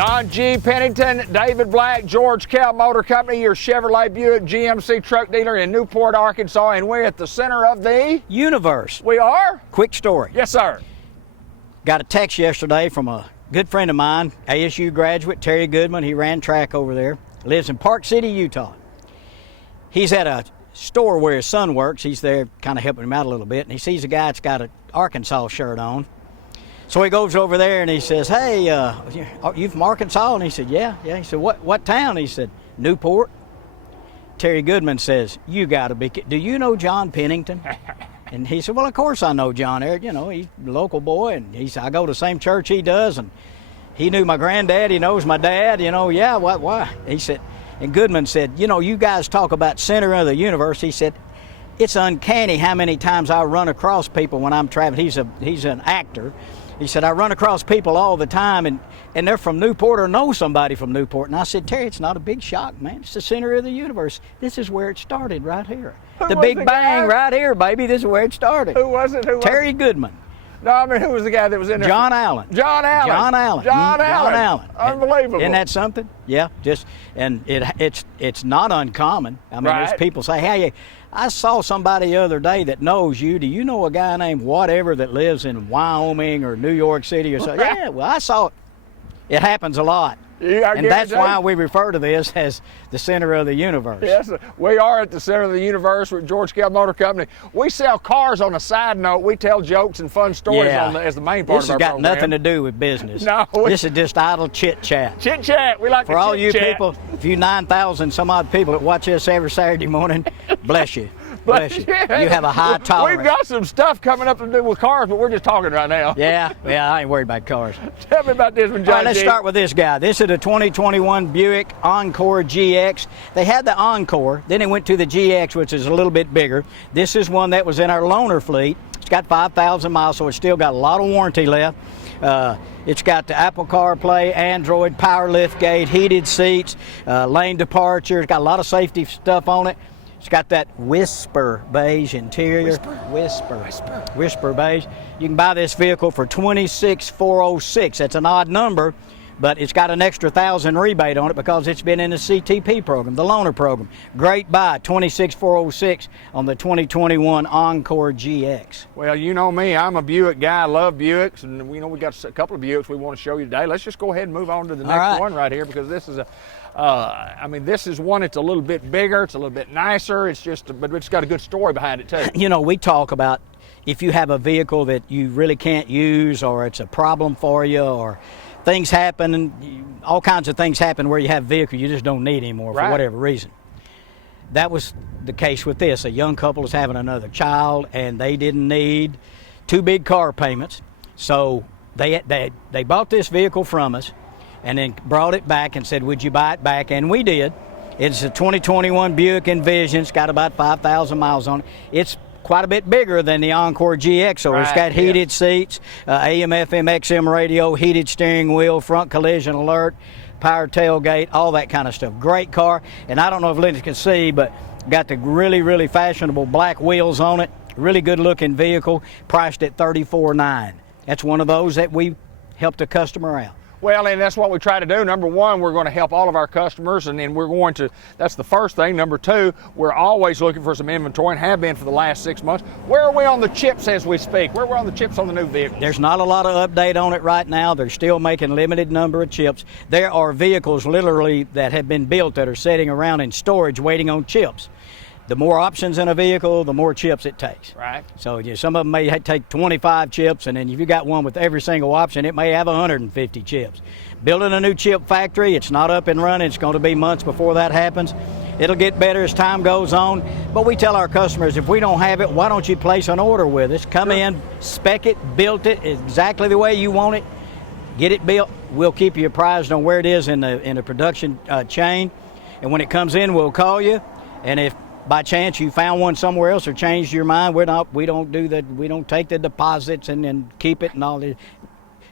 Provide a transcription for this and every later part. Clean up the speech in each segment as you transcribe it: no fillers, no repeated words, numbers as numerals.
John G. Pennington, David Black, George Kell Motor Company, your Chevrolet Buick GMC truck dealer in Newport, Arkansas, and we're at the center of the universe. We are? Quick story. Yes, sir. Got a text yesterday from a good friend of mine, ASU graduate, Terry Goodman. He ran track over there, lives in Park City, Utah. He's at a store where his son works. He's there kind of helping him out a little bit, and he sees a guy that's got an Arkansas shirt on. So he goes over there and he says, "Hey, you from Arkansas?" And he said, Yeah. He said, What town? He said, Newport. Terry Goodman says, "You got to be, do you know John Pennington?" And he said, "Well, of course I know John there. You know, he's a local boy." And he said, "I go to the same church he does, and he knew my granddad. He knows my dad. You know, yeah, why?" He said, and Goodman said, "You know, you guys talk about center of the universe." He said, "It's uncanny how many times I run across people when I'm traveling." He's an actor. He said, "I run across people all the time, and they're from Newport or know somebody from Newport." And I said, "Terry, it's not a big shock, man. It's the center of the universe. This is where it started right here. The Big Bang right here, baby. This is where it started." Who was it? Terry Goodman. No, I mean, who was the guy that was in there? John Allen. John Allen. John Allen. John Allen. Unbelievable. Isn't that something? Yeah, and it's not uncommon. I mean, Right. there's people say, "Hey, I saw somebody the other day that knows you. Do you know a guy named whatever that lives in Wyoming or New York City or something?" Right. Yeah, well, I saw it. It happens a lot. Yeah, and that's why we refer to this as the center of the universe. Yes, we are at the center of the universe with George Kell Motor Company. We sell cars. On a side note, we tell jokes and fun stories as the main part this of our program. This has got nothing to do with business. No. This is just idle chit-chat. Chit-chat. We like For to all you chit-chat. people, if you 9,000 some odd people that watch us every Saturday morning, bless you. Bless you. You have a high tolerance. We've got some stuff coming up to do with cars, but we're just talking right now. Yeah, I ain't worried about cars. Tell me about this one, John. All right, let's G. start with this guy. This is a 2021 Buick Encore GX. They had the Encore, then they went to the GX, which is a little bit bigger. This is one that was in our loaner fleet. It's got 5,000 miles, so it's still got a lot of warranty left. It's got the Apple CarPlay, Android, power liftgate, heated seats, lane departure. It's got a lot of safety stuff on it. It's got that whisper beige interior. Whisper beige. You can buy this vehicle for $26,406. That's an odd number, but it's got an extra $1,000 rebate on it because it's been in the CTP program, the loaner program. Great buy, $26,406 on the 2021 Encore GX. Well, you know me, I'm a Buick guy. I love Buicks, and we got a couple of Buicks we want to show you today. Let's just go ahead and move on to the next one right here, because this is this is one that's a little bit bigger, it's a little bit nicer, but it's got a good story behind it too. You know, we talk about if you have a vehicle that you really can't use, or it's a problem for you, or things happen, and all kinds of things happen where you have a vehicle you just don't need anymore for whatever reason. That was the case with this. A young couple was having another child, and they didn't need 2 big car payments, so they bought this vehicle from us and then brought it back and said, "Would you buy it back?" And we did. It's a 2021 Buick Envision. It's got about 5,000 miles on it. It's quite a bit bigger than the Encore GX, so it's got heated seats, AM, FM, XM radio, heated steering wheel, front collision alert, power tailgate, all that kind of stuff. Great car, and I don't know if Linda can see, but got the really, really fashionable black wheels on it. Really good looking vehicle, priced at $34,900. That's one of those that we helped a customer out. Well, and that's what we try to do. Number one, we're going to help all of our customers, and then that's the first thing. Number two, we're always looking for some inventory and have been for the last 6 months. Where are we on the chips as we speak? Where are we on the chips on the new vehicles? There's not a lot of update on it right now. They're still making limited number of chips. There are vehicles literally that have been built that are sitting around in storage waiting on chips. The more options in a vehicle, the more chips it takes. Right. So some of them may take 25 chips, and then if you got one with every single option, it may have 150 chips. Building a new chip factory, it's not up and running. It's going to be months before that happens. It'll get better as time goes on. But we tell our customers, if we don't have it, why don't you place an order with us? Come in, spec it, build it exactly the way you want it, get it built. We'll keep you apprised on where it is in the production chain. And when it comes in, we'll call you. And if by chance you found one somewhere else or changed your mind, we don't do that. We don't take the deposits and keep it and all that.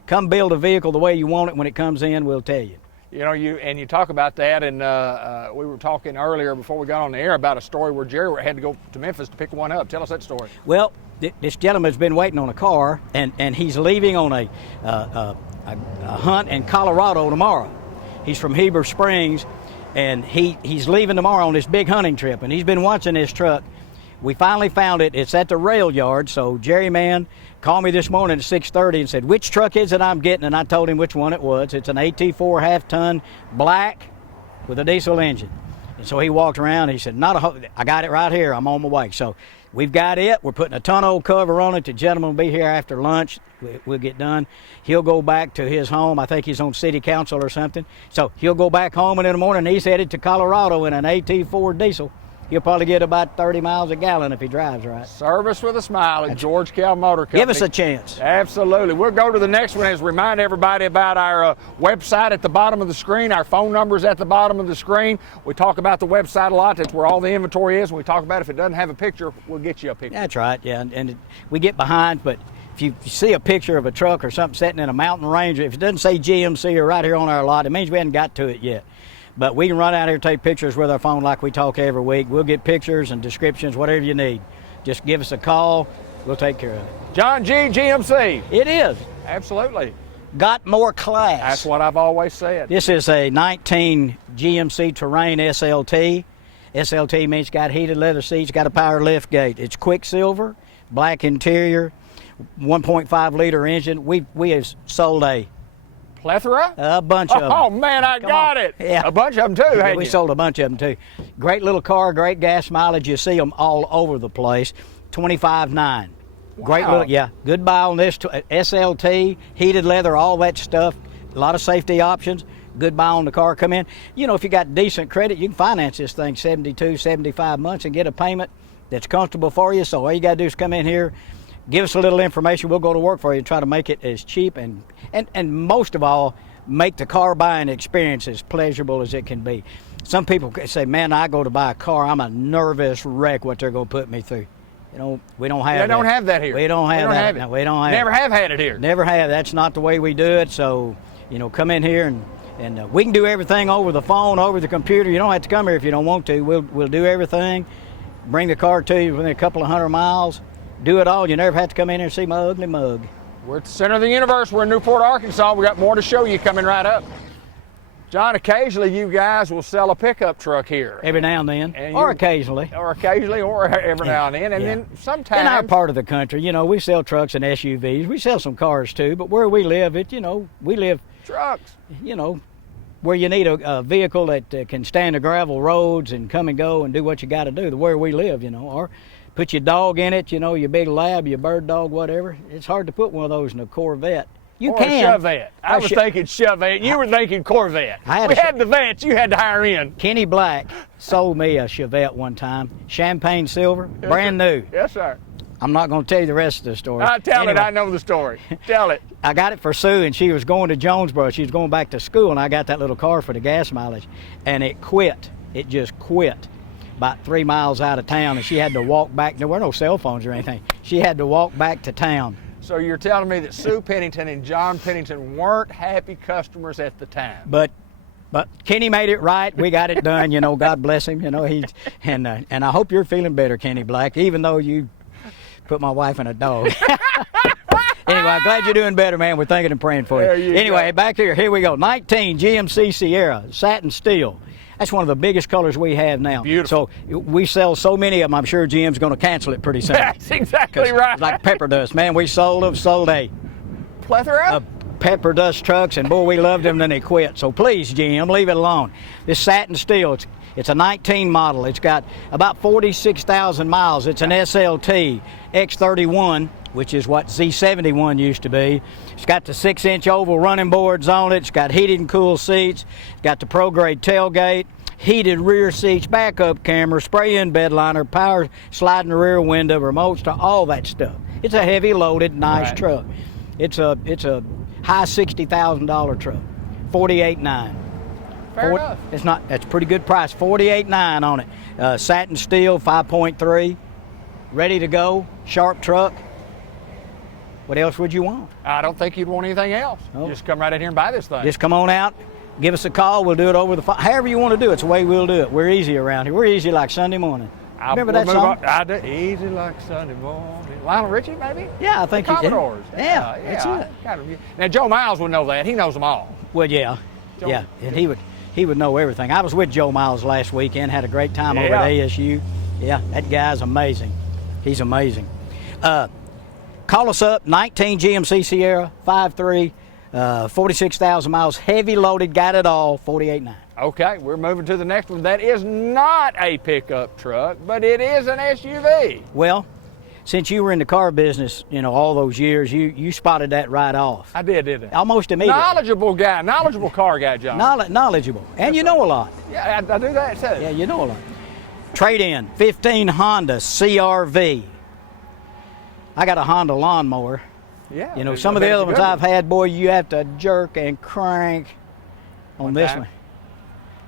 Come build a vehicle the way you want it. When it comes in, we'll tell you. You know, you talk about that, and we were talking earlier before we got on the air about a story where Jerry had to go to Memphis to pick one up. Tell us that story. Well, this gentleman's been waiting on a car, and he's leaving on a hunt in Colorado tomorrow. He's from Heber Springs, and he's leaving tomorrow on this big hunting trip, and he's been watching this truck. We finally found it. It's at the rail yard, so Jerry Man called me this morning at 6:30 and said, which truck is it I'm getting? And I told him which one it was. It's an AT4 half-ton black with a diesel engine. And so he walked around and he said, I got it right here. I'm on my way. So we've got it. We're putting a tonneau cover on it. The gentleman will be here after lunch. We'll get done. He'll go back to his home. I think he's on city council or something. So he'll go back home, and in the morning he's headed to Colorado in an AT4 diesel. He'll probably get about 30 miles a gallon if he drives right. Service with a smile at George Kell Motor Company. Give us a chance. Absolutely. We'll go to the next one as remind everybody about our website at the bottom of the screen. Our phone number is at the bottom of the screen. We talk about the website a lot. That's where all the inventory is. And we talk about if it doesn't have a picture, we'll get you a picture. That's right, yeah. And we get behind, but if you see a picture of a truck or something sitting in a mountain range, if it doesn't say GMC or right here on our lot, it means we haven't got to it yet. But we can run out here and take pictures with our phone like we talk every week. We'll get pictures and descriptions, whatever you need. Just give us a call. We'll take care of it. John G. GMC. It is. Absolutely. Got more class. That's what I've always said. This is a 19 GMC Terrain SLT. SLT means it's got heated leather seats, got a power lift gate. It's Quicksilver, black interior, 1.5 liter engine. We have sold a plethora? A bunch of them. Oh, man, I got it. Yeah. A bunch of them, too, yeah, we sold a bunch of them, too. Great little car, great gas mileage. You see them all over the place. 25.9. Wow. Great little, yeah. Good buy on this. SLT, heated leather, all that stuff. A lot of safety options. Good buy on the car. Come in. You know, if you got decent credit, you can finance this thing 72, 75 months and get a payment that's comfortable for you. So all you got to do is come in here, give us a little information. We'll go to work for you and try to make it as cheap and most of all, make the car buying experience as pleasurable as it can be. Some people say, man, I go to buy a car, I'm a nervous wreck what they're going to put me through. You know, we don't have that. They don't have that here. We don't have that. It. No, we don't have Never it. have had it here. Never have. That's not the way we do it. So, you know, come in here and we can do everything over the phone, over the computer. You don't have to come here if you don't want to. We'll do everything. Bring the car to you within a couple of 100 miles. Do it all. You never have to come in here and see my ugly mug. We're at the center of the universe. We're in Newport, Arkansas. We got more to show you coming right up. John, occasionally you guys will sell a pickup truck here. Every now and then, or occasionally. Or occasionally, or every now and then. And then sometimes. In our part of the country, you know, we sell trucks and SUVs. We sell some cars too, but where we live, we live. Trucks. You know, where you need a vehicle that can stand the gravel roads and come and go and do what you got to do, where we live, you know, or put your dog in it, you know, your big lab, your bird dog, whatever. It's hard to put one of those in a Corvette. You or can. A Chevette. I was thinking Chevette. You were thinking Corvette. We had the vets you had to hire in. Kenny Black sold me a Chevette one time, champagne silver, yes, brand new. Yes, sir. I'm not going to tell you the rest of the story. Tell it. I know the story. Tell it. I got it for Sue, and she was going to Jonesboro. She was going back to school, and I got that little car for the gas mileage, and it quit. It just quit about 3 miles out of town, and she had to walk back. There were no cell phones or anything. She had to walk back to town. So you're telling me that Sue Pennington and John Pennington weren't happy customers at the time? But Kenny made it right. We got it done. You know, God bless him. You know, and I hope you're feeling better, Kenny Black, even though you put my wife in a dog. Anyway, I'm glad you're doing better, man. We're thinking and praying for you. Anyway, back here we go. 19 GMC Sierra, satin steel. That's one of the biggest colors we have now. Beautiful. So we sell so many of them, I'm sure GM's going to cancel it pretty soon. That's exactly right. Like pepper dust. Man, we sold a plethora? Pepper dust trucks, and boy, we loved them, then they quit. So please, GM, leave it alone. This satin steel, it's a 19 model. It's got about 46,000 miles. It's an SLT X31, which is what Z71 used to be. It's got the 6-inch oval running boards on it. It's got heated and cooled seats. It's got the pro-grade tailgate, heated rear seats, backup camera, spray-in bed liner, power sliding rear window, remotes, to all that stuff. It's a heavy loaded, nice truck. It's a high $60,000 truck, $48,900. Fair enough. That's a pretty good price. $48,900 on it. Satin steel, 5.3, ready to go, sharp truck. What else would you want? I don't think you'd want anything else. Oh. Just come right in here and buy this thing. Just come on out, give us a call. We'll do it over the phone. However you want to do it, it's the way we'll do it. We're easy around here. We're easy like Sunday morning. Remember that song? I do. Easy like Sunday morning. Lionel Richie, maybe? Yeah, I think the Commodores. Yeah, that's it. Now, Joe Miles would know that. He knows them all. Well, yeah. Yeah, and he would know everything. I was with Joe Miles last weekend, had a great time over at ASU. Yeah, that guy's amazing. He's amazing. Call us up, 19 GMC Sierra, 5.3, 46,000 miles, heavy loaded, got it all, 48.9. Okay, we're moving to the next one. That is not a pickup truck, but it is an SUV. Well, since you were in the car business, all those years, you spotted that right off. I did, didn't I? Almost immediately. Knowledgeable guy, knowledgeable car guy, John. Knowledgeable, and you know a lot. Yeah, I do that too. Yeah, you know a lot. Trade-in, 15 Honda CRV. I got a Honda lawnmower. Yeah. Some of the other ones I've had, boy, you have to jerk and crank on this one.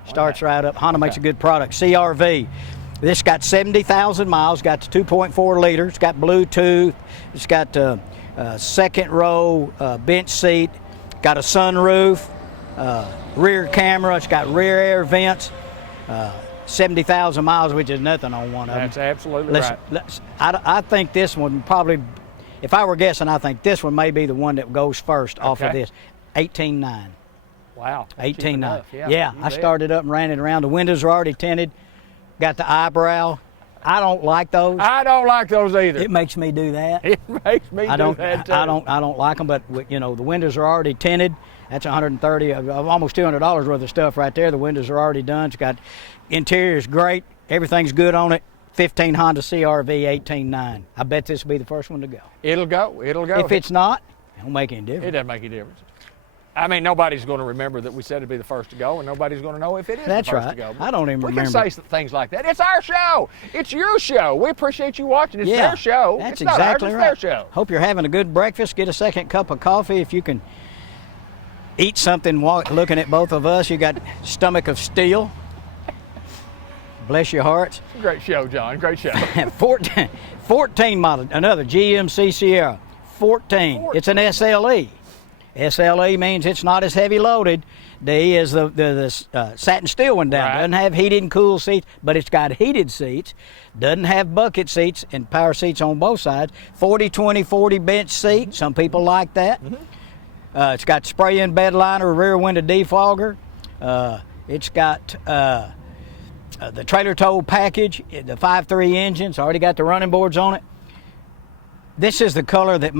Starts right up. Honda makes a good product. CRV. This got 70,000 miles, got the 2.4 liter. It's got Bluetooth. It's got second row bench seat. Got a sunroof, rear camera. It's got rear air vents. 70,000 miles, which is nothing on one of them. That's absolutely right. I think this one probably, if I were guessing, I think this one may be the one that goes first off of this. 18.9. Wow. 18.9. Yeah, I started up and ran it around. The windows are already tinted. Got the eyebrow. I don't like those. I don't like those either. It makes me do that. It makes me do that too. I don't like them, but the windows are already tinted. That's $130, almost $200 worth of stuff right there. The windows are already done. It's got interior's great. Everything's good on it. 15 Honda CRV 18.9. I bet this will be the first one to go. It'll go. It'll go. If it's not, it won't make any difference. It doesn't make any difference. I mean, nobody's going to remember that we said it'd be the first to go, and nobody's going to know if it is the first to go. I don't even remember. We can say things like that. It's our show. It's your show. We appreciate you watching. It's their show. That's it's not exactly ours, right. It's their show. Hope you're having a good breakfast. Get a second cup of coffee if you can eat something while looking at both of us. You got stomach of steel. Bless your hearts. Great show, John. Great show. 14 model, another GMC Sierra. 14. It's an SLE. SLE means it's not as heavy loaded. D is the satin steel one down. Doesn't have heated and cool seats, but it's got heated seats. Doesn't have bucket seats and power seats on both sides. 40-20-40 bench seat. Some people like that. It's got spray-in bed liner, rear window defogger. It's got the trailer tow package, the 5.3 engine. It's already got the running boards on it. This is the color that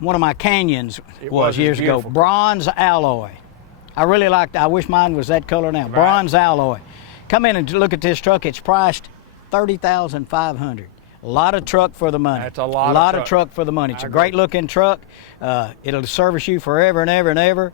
one of my Canyons was years ago. Bronze alloy. I really liked it. I wish mine was that color now. Right. Bronze alloy. Come in and look at this truck. It's priced $30,500. A lot of truck for the money. That's a lot of truck for the money. It's a great looking truck. It'll service you forever and ever and ever.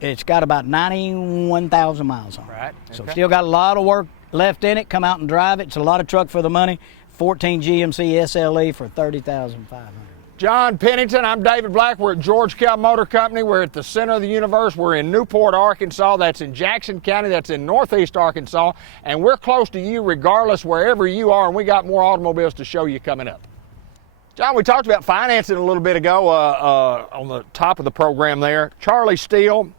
It's got about 91,000 miles on it. Right. So still got a lot of work left in it. Come out and drive it. It's a lot of truck for the money. 14 GMC SLE for $30,500. John Pennington, I'm David Black. We're at George Kell Motor Company. We're at the center of the universe. We're in Newport, Arkansas. That's in Jackson County. That's in northeast Arkansas. And we're close to you regardless wherever you are, and we got more automobiles to show you coming up. John, we talked about financing a little bit ago on the top of the program there. Charlie Steele,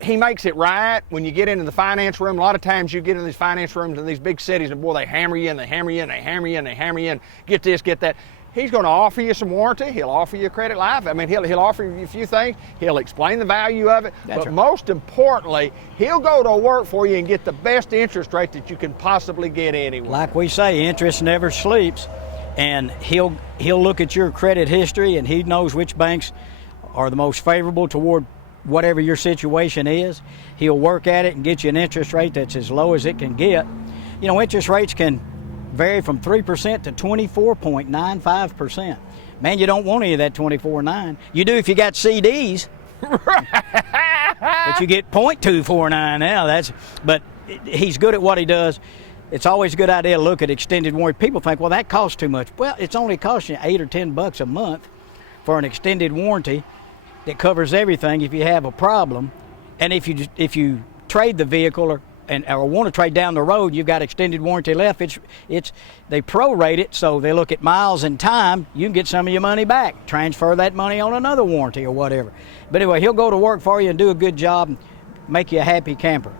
he makes it right when you get into the finance room. A lot of times you get in these finance rooms in these big cities, and boy, they hammer you and they hammer you and they hammer you and they hammer you and get this, get that. He's going to offer you some warranty. He'll offer you a credit life. I mean, he'll offer you a few things. He'll explain the value of it. That's right. Most importantly, he'll go to work for you and get the best interest rate that you can possibly get anywhere. Like we say, interest never sleeps. And he'll look at your credit history, and he knows which banks are the most favorable toward whatever your situation is. He'll work at it and get you an interest rate that's as low as it can get. Interest rates can vary from 3% to 24.95%. Man, you don't want any of that 24.9. You do if you got CDs. But you get 0.249 now. But he's good at what he does. It's always a good idea to look at extended warranty. People think, well, that costs too much. Well, it's only costing you $8 or $10 a month for an extended warranty that covers everything if you have a problem. And if you trade the vehicle or want to trade down the road, you've got extended warranty left. They prorate it, so they look at miles and time. You can get some of your money back. Transfer that money on another warranty or whatever. But anyway, he'll go to work for you and do a good job and make you a happy camper.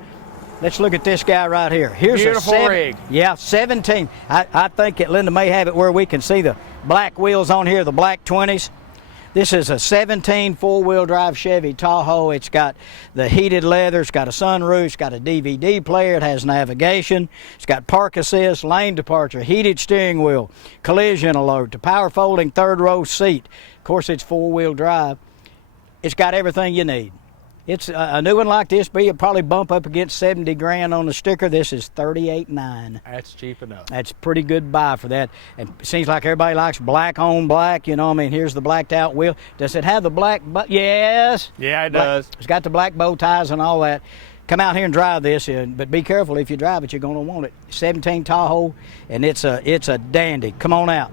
Let's look at this guy right here. Here's beautiful rig. Yeah, 17. I think that Linda may have it where we can see the black wheels on here, the black 20s. This is a 17 four-wheel drive Chevy Tahoe. It's got the heated leather. It's got a sunroof. It's got a DVD player. It has navigation. It's got park assist, lane departure, heated steering wheel, collision alert, the power folding third row seat. Of course, it's four-wheel drive. It's got everything you need. It's a new one like this, it'll probably bump up against 70 grand on the sticker. This is $38,900. That's cheap enough. That's a pretty good buy for that. And it seems like everybody likes black on black. You know, I mean, here's the blacked out wheel. Does it have the black? Yes. Yeah, it does. It's got the black bow ties and all that. Come out here and drive this, but be careful if you drive it. You're going to want it. 17 Tahoe, and it's a dandy. Come on out.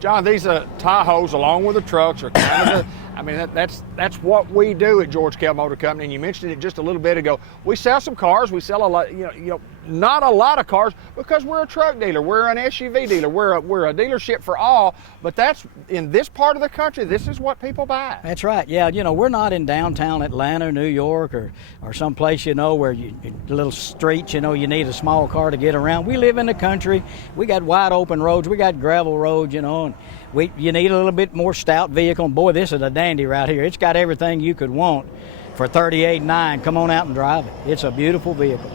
John, these Tahoes, along with the trucks, are kind of I mean, that's what we do at George Kell Motor Company. And you mentioned it just a little bit ago. We sell some cars. We sell a lot, not a lot of cars because we're a truck dealer. We're an SUV dealer. We're a dealership for all. But that's in this part of the country. This is what people buy. That's right. Yeah, we're not in downtown Atlanta, New York, or someplace where little streets. You need a small car to get around. We live in the country. We got wide open roads. We got gravel roads. And you need a little bit more stout vehicle. And boy, this is a dandy right here. It's got everything you could want for $38,900. Come on out and drive it. It's a beautiful vehicle.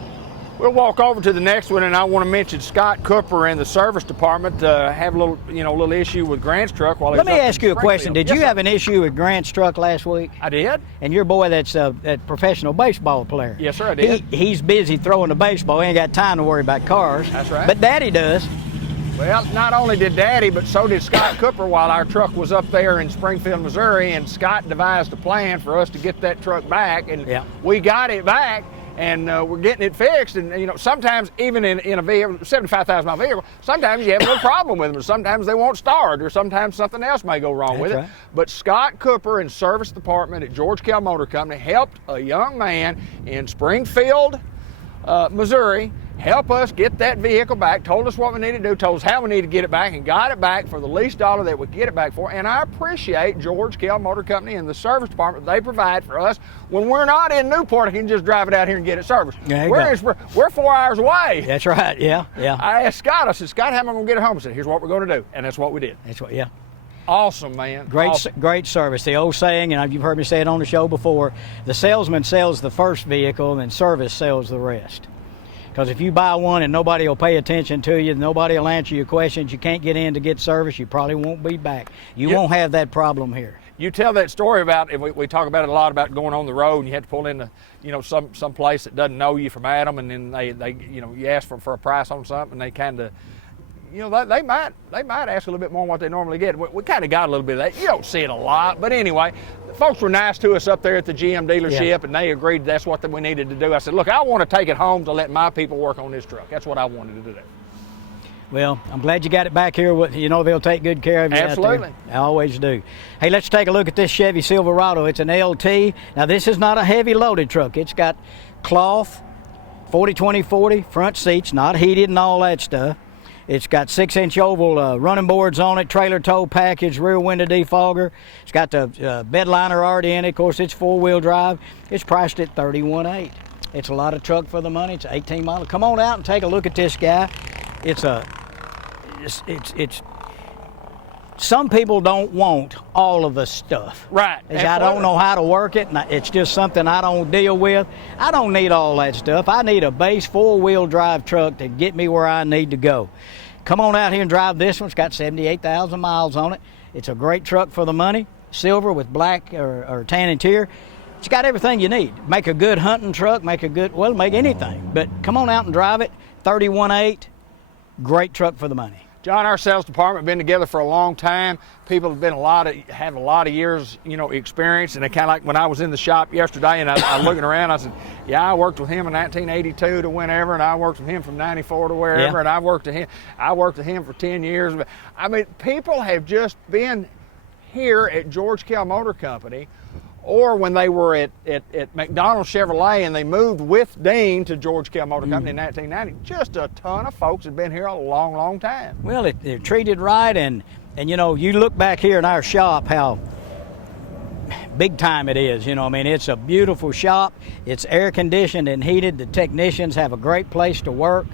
We'll walk over to the next one, and I want to mention Scott Cooper in the service department have a little issue with Grant's truck while Let me ask you a question. Did you have an issue with Grant's truck last week? I did. And your boy that's a professional baseball player. Yes, sir, I did. He's busy throwing the baseball. He ain't got time to worry about cars. That's right. But Daddy does. Well, not only did Daddy, but so did Scott Cooper while our truck was up there in Springfield, Missouri, and Scott devised a plan for us to get that truck back, and we got it back, and we're getting it fixed. And sometimes even in a vehicle, 75,000 mile vehicle, sometimes you have no problem with them, or sometimes they won't start, or sometimes something else may go wrong with it. But Scott Cooper in service department at George Kell Motor Company helped a young man in Springfield, Missouri, help us get that vehicle back, told us what we needed to do, told us how we need to get it back, and got it back for the least dollar that we could get it back for. And I appreciate George Kell Motor Company and the service department they provide for us. When we're not in Newport, I can just drive it out here and get it serviced. We're 4 hours away. That's right, yeah. I asked Scott, I said, Scott, how am I going to get it home? He said, here's what we're going to do. And that's what we did. Awesome, man. Great service. The old saying, and you've heard me say it on the show before, the salesman sells the first vehicle and service sells the rest. Because if you buy one and nobody will pay attention to you, nobody will answer your questions, you can't get in to get service, you probably won't be back. You won't have that problem here. You tell that story about, and we talk about it a lot, about going on the road and you have to pull into, some place that doesn't know you from Adam, and then they you ask for a price on something, and they kind of, they might ask a little bit more than what they normally get. We kind of got a little bit of that. You don't see it a lot, but anyway, the folks were nice to us up there at the GM dealership, and they agreed that's what we needed to do. I said, look, I want to take it home to let my people work on this truck. That's what I wanted to do. Well, I'm glad you got it back here. They'll take good care of you. Absolutely. Out there. I always do. Hey, let's take a look at this Chevy Silverado. It's an LT. Now, this is not a heavy loaded truck. It's got cloth, 40-20-40, front seats, not heated and all that stuff. It's got 6-inch oval running boards on it, trailer tow package, rear window defogger. It's got the bed liner already in it. Of course, it's four-wheel drive. It's priced at $31,800. It's a lot of truck for the money. It's an 18 model. Come on out and take a look at this guy. It's some people don't want all of the stuff. Right. I don't know how to work it, and it's just something I don't deal with. I don't need all that stuff. I need a base four-wheel drive truck to get me where I need to go. Come on out here and drive this one. It's got 78,000 miles on it. It's a great truck for the money. Silver with black or tan interior. It's got everything you need. Make a good hunting truck, make anything. But come on out and drive it. $31,800. Great truck for the money. John, our sales department been together for a long time. People have been have a lot of years, experience. And they kind of like when I was in the shop yesterday and I looking around, I said, yeah, I worked with him in 1982 to whenever, and I worked with him from 94 to wherever, and I worked with him for 10 years. I mean, people have just been here at George Kell Motor Company, or when they were at McDonald Chevrolet and they moved with Dean to George Kell Motor Company in 1990. Just a ton of folks have been here a long, long time. Well, they're treated right, and you look back here in our shop, how big time it is. It's a beautiful shop. It's air conditioned and heated. The technicians have a great place to work.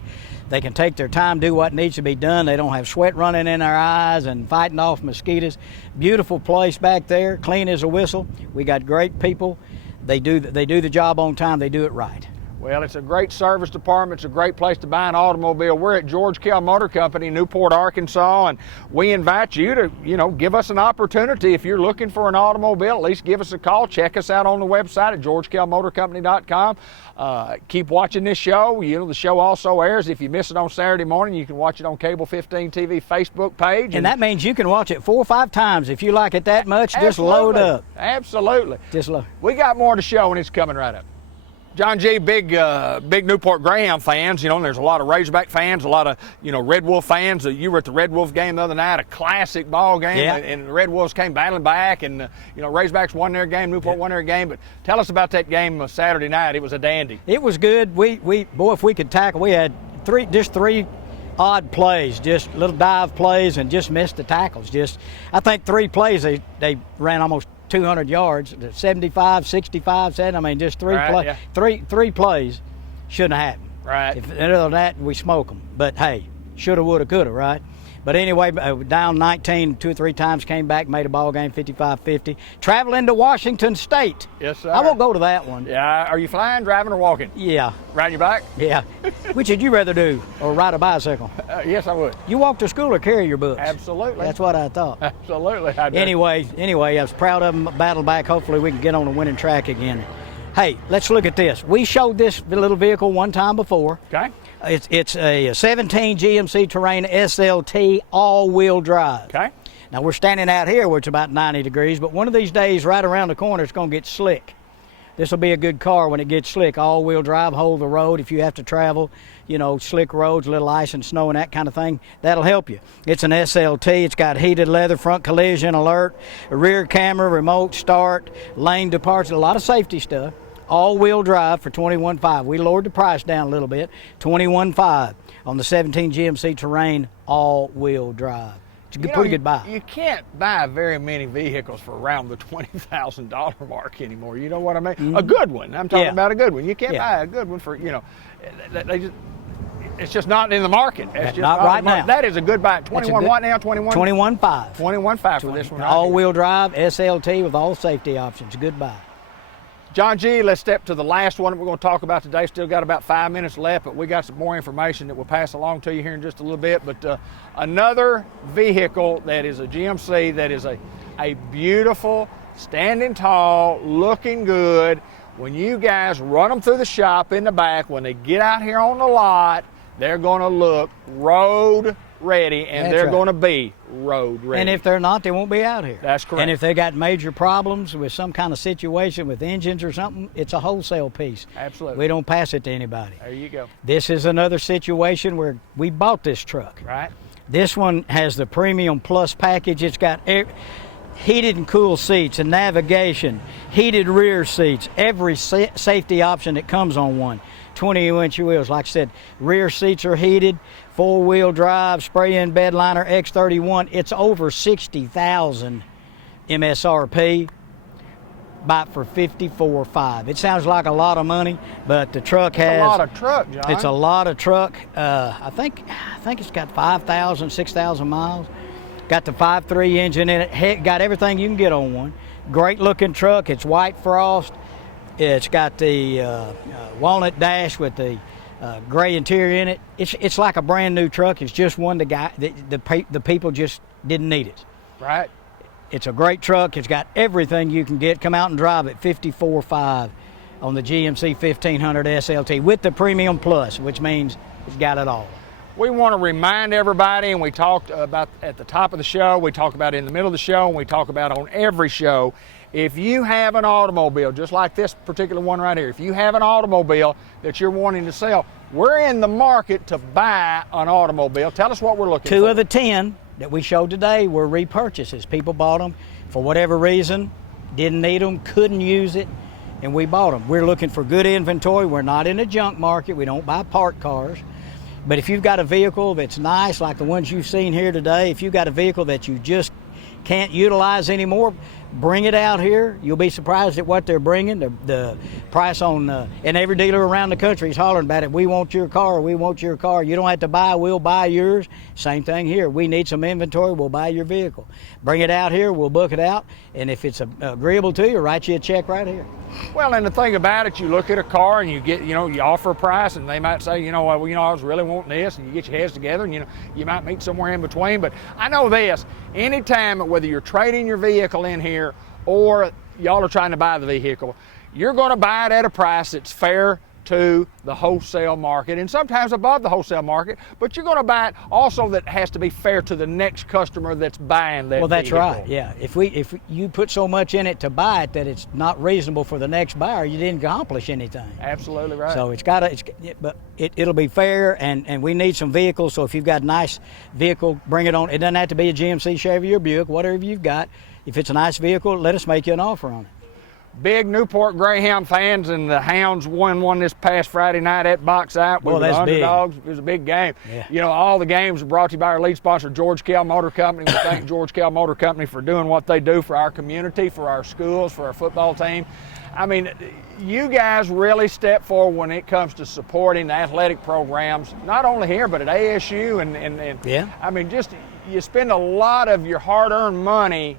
They can take their time, do what needs to be done. They don't have sweat running in their eyes and fighting off mosquitoes. Beautiful place back there, clean as a whistle. We got great people. They do the job on time. They do it right. Well, it's a great service department. It's a great place to buy an automobile. We're at George Kell Motor Company, Newport, Arkansas, and we invite you to, give us an opportunity. If you're looking for an automobile, at least give us a call. Check us out on the website at georgekellmotorcompany.com. Keep watching this show. The show also airs. If you miss it on Saturday morning, you can watch it on Cable 15 TV Facebook page. And that means you can watch it 4 or 5 times. If you like it that much, just load up. Absolutely. Just load. We got more to show, and it's coming right up. John G., big Newport Greyhound fans. There's a lot of Razorback fans, a lot of, Red Wolf fans. You were at the Red Wolf game the other night, a classic ball game, yeah. And the Red Wolves came battling back, and, Razorbacks won their game, Newport won their game. But tell us about that game Saturday night. It was a dandy. It was good. Boy, if we could tackle, we had three odd plays, just little dive plays, and just missed the tackles. I think 3 plays, they ran almost 200 yards, 75, 65, 70. I mean, just three plays shouldn't have happened. Right. Other than that, we smoke them. But hey, shoulda, woulda, coulda, right? But anyway, down 19 2 or 3 times, came back, made a ball game 55-50. Traveling to Washington State. Yes, sir. I won't go to that one. Yeah. Are you flying, driving, or walking? Yeah. Riding your bike? Yeah. Which would you rather do, or ride a bicycle? Yes, I would. You walk to school or carry your books? Absolutely. That's what I thought. Absolutely. I do. Anyway, I was proud of them. Battle back. Hopefully, we can get on the winning track again. Hey, let's look at this. We showed this little vehicle one time before. Okay. It's a 17 GMC Terrain SLT all-wheel drive. Okay. Now, we're standing out here where it's about 90 degrees, but one of these days, right around the corner, it's going to get slick. This will be a good car when it gets slick. All-wheel drive, hold the road. If you have to travel, slick roads, little ice and snow and that kind of thing, that'll help you. It's an SLT. It's got heated leather, front collision alert, a rear camera, remote start, lane departure, a lot of safety stuff. All-wheel drive for $21,500. We lowered the price down a little bit, $21,500 on the 17 GMC Terrain all-wheel drive. It's a pretty good buy. You can't buy very many vehicles for around the $20,000 mark anymore. You know what I mean? Mm-hmm. A good one. I'm talking about a good one. You can't buy a good one for, it's just not in the market. It's just not right now. That is a good buy. 21 what now? 21? 21,500. 21,500 for this one. All-wheel drive, SLT with all safety options. Good buy. John G., let's step to the last one that we're going to talk about today. Still got about 5 minutes left, but we got some more information that we'll pass along to you here in just a little bit. But another vehicle that is a GMC that is a beautiful, standing tall, looking good. When you guys run them through the shop in the back, when they get out here on the lot, they're going to look road ready, and they're going to be road ready. And if they're not, they won't be out here. That's correct. And if they got major problems with some kind of situation with engines or something, it's a wholesale piece. Absolutely. We don't pass it to anybody. There you go. This is another situation where we bought this truck. Right. This one has the Premium Plus package. It's got heated and cool seats and navigation, heated rear seats, every safety option that comes on one. 20-inch wheels, like I said, rear seats are heated, 4-wheel drive, spray-in bed liner, X31. It's over $60,000 MSRP, bought for $54,500. It sounds like a lot of money, but the truck has a lot of truck, John. It's a lot of truck. I think it's got 5,000, 6,000 miles. Got the 5.3 engine in it. Got everything you can get on one. Great looking truck. It's white frost. It's got the walnut dash with the gray interior in it. It's like a brand new truck. It's just one the people just didn't need it. Right. It's a great truck. It's got everything you can get. Come out and drive it. $54,500 on the GMC 1500 SLT with the Premium Plus, which means it's got it all. We want to remind everybody, and we talked about at the top of the show, we talk about in the middle of the show, and we talk about on every show. If you have an automobile, just like this particular one right here, if you have an automobile that you're wanting to sell, we're in the market to buy an automobile. Tell us what we're looking for. 2 of the 10 that we showed today were repurchases. People bought them for whatever reason, didn't need them, couldn't use it, and we bought them. We're looking for good inventory. We're not in a junk market. We don't buy parked cars. But if you've got a vehicle that's nice, like the ones you've seen here today, if you've got a vehicle that you just can't utilize anymore, Bring it out here. You'll be surprised at what they're bringing. The price on, and every dealer around the country is hollering about it. We want your car. We want your car. You don't have to buy. We'll buy yours. Same thing here. We need some inventory. We'll buy your vehicle. Bring it out here. We'll book it out. And if it's agreeable to you, write you a check right here. Well, and the thing about it, you look at a car and you get, you offer a price, and they might say, I was really wanting this, and you get your heads together, and you might meet somewhere in between. But I know this: anytime, whether you're trading your vehicle in here or y'all are trying to buy the vehicle, you're going to buy it at a price that's fair to the wholesale market, and sometimes above the wholesale market, but you're going to buy it also that has to be fair to the next customer that's buying that Well, that's vehicle. right, yeah. If you put so much in it to buy it that it's not reasonable for the next buyer, you didn't accomplish anything. Absolutely right. So it'll be fair, and we need some vehicles, so if you've got a nice vehicle, bring it on. It doesn't have to be a GMC, Chevy, or Buick, whatever you've got. If it's a nice vehicle, let us make you an offer on it. Big Newport Greyhound fans, and the Hounds won one this past Friday night at Box Out. We were the underdogs. Big. It was a big game. Yeah. All the games are brought to you by our lead sponsor, George Kell Motor Company. We thank George Kell Motor Company for doing what they do for our community, for our schools, for our football team. I mean, you guys really step forward when it comes to supporting the athletic programs, not only here, but at ASU. And yeah. I mean, just you spend a lot of your hard-earned money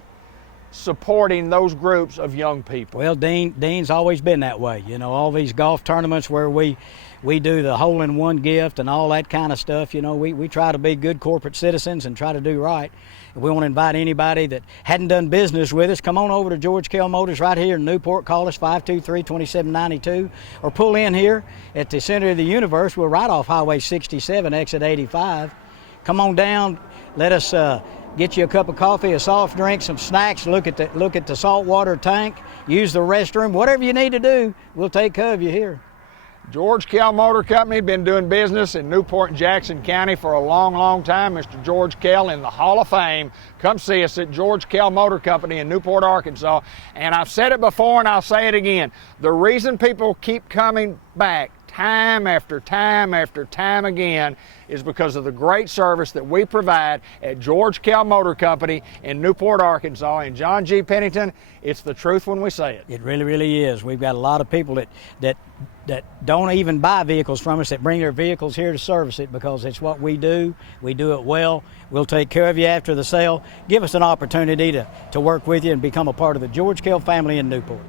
supporting those groups of young people. Well, Dean's always been that way. All these golf tournaments where we do the hole-in-one gift and all that kind of stuff. We try to be good corporate citizens and try to do right. And we want to invite anybody that hadn't done business with us, come on over to George Kell Motors right here in Newport. Call us 523-2792, or pull in here at the center of the universe. We're right off Highway 67, exit 85. Come on down. Let us get you a cup of coffee, a soft drink, some snacks. Look at the saltwater tank. Use the restroom. Whatever you need to do, we'll take care of you here. George Kell Motor Company, been doing business in Newport and Jackson County for a long, long time. Mr. George Kell in the Hall of Fame. Come see us at George Kell Motor Company in Newport, Arkansas. And I've said it before and I'll say it again. The reason people keep coming back time after time after time again is because of the great service that we provide at George Kell Motor Company in Newport, Arkansas. And John G. Pennington, it's the truth when we say it. It really, really is. We've got a lot of people that don't even buy vehicles from us, that bring their vehicles here to service it, because it's what we do. We do it well. We'll take care of you after the sale. Give us an opportunity to work with you and become a part of the George Kell family in Newport.